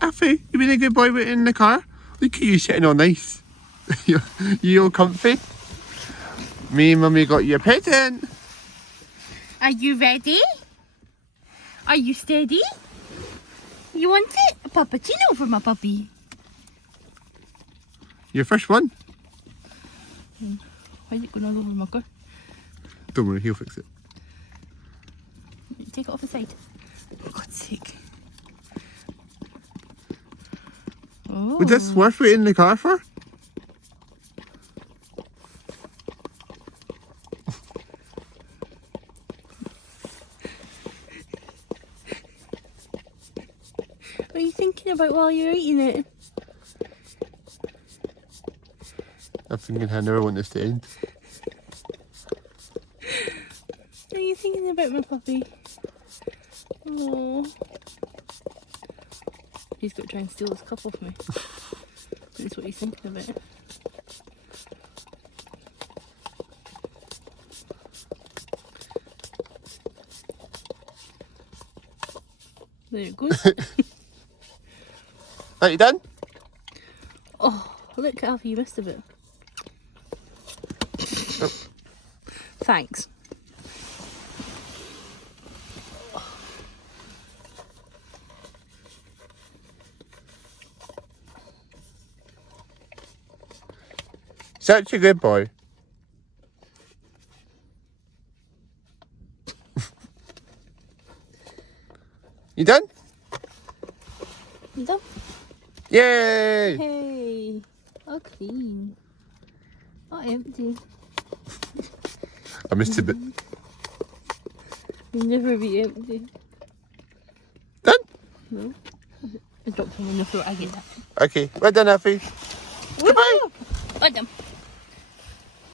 Alfie, you been a good boy in the car? Look at you sitting all nice. You all comfy? Me and Mummy got you a present. Are you ready? Are you steady? You want it? A puppuccino for my puppy. Your first one. Why is it going all over my car? Don't worry, he'll fix it. Take it off the side. For God's sake. Oh. Was this worth waiting in the car for? What are you thinking about while you're eating it? I'm thinking I never want this to end. What are you thinking about, my puppy? Oh. He's got to try and steal this cup off me. That's what he's thinking about. There it goes. Are you done? Oh, look, Alfie, you missed a bit. Oh. Thanks. Such a good boy. You done? You done? Yay! Hey, all clean. All empty. I missed a bit. You'll never be empty. Done? No. I dropped him on the floor. I get that. Okay, well done, Alfie. Goodbye. Well done.